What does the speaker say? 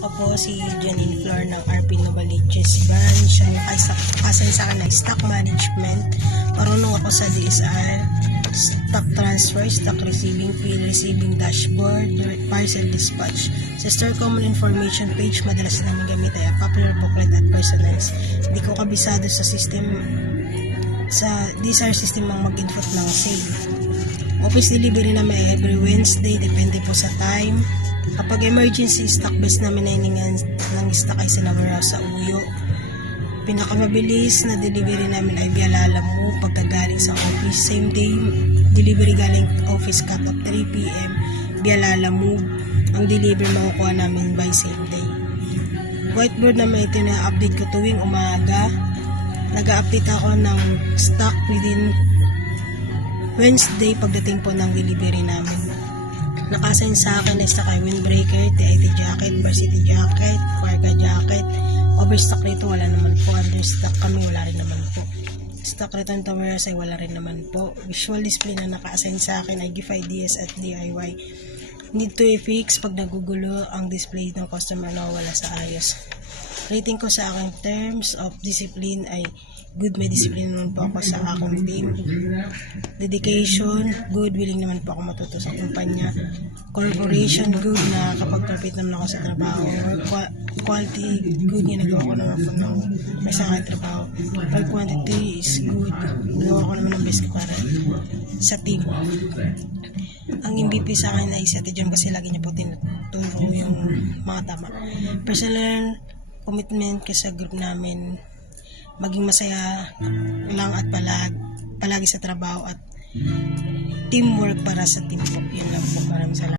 Ako po si Janine Flor ng RP Novaliches Branch. Ang assign sa akin ay stock management. Marunong ako sa DSR, stock transfer, stock receiving, field receiving dashboard, parcel dispatch. Sa store common information page, madalas namin gamit ay popular booklet at personalized. Hindi ko kabisado sa system, sa DSR system ang mag-input ng sale. Office delivery namin ay every Wednesday, depende po sa time. Kapag emergency, stock base namin ay ningan ng stock ay sa warehouse sa Uyo. Pinakamabilis na delivery namin ay via Lalamove pagkagaling sa office. Same day, delivery galing office cut off 3 PM via Lalamove. Ang delivery makukuha namin by same day. Whiteboard naman ito na update ko tuwing umaga. Nag-update ako ng stock within Wednesday pagdating po ng delivery namin. Nakasign sa akin ay stock ay windbreaker, TIT jacket, varsity jacket, cargo jacket. Overstock rito wala naman po. Understock kami wala rin naman po. Stock return to warehouse ay wala rin naman po. Visual display na naka-assign sa akin ay GIF IDs at DIY. Need to fix pag nagugulo ang display ng customer na wala sa ayos. Rating ko sa aking terms of discipline ay good. May discipline naman po ako sa aking team. Dedication, good. Willing naman po ako matuto sa kumpanya. Corporation, good. Na kapag kapit naman ako sa trabaho. Quality, good. Ginagawa ko naman po ng may sa aking trabaho. While quantity is good. Nagawa ko naman ng best ko para sa team. Ang MVP sa akin ay si Ate John kasi lagi niya po tinuturo yung mga tama. Personal commitment ko sa group namin, maging masaya lang at palagi sa trabaho at teamwork para sa team po. Yun lang po. Maraming salamat.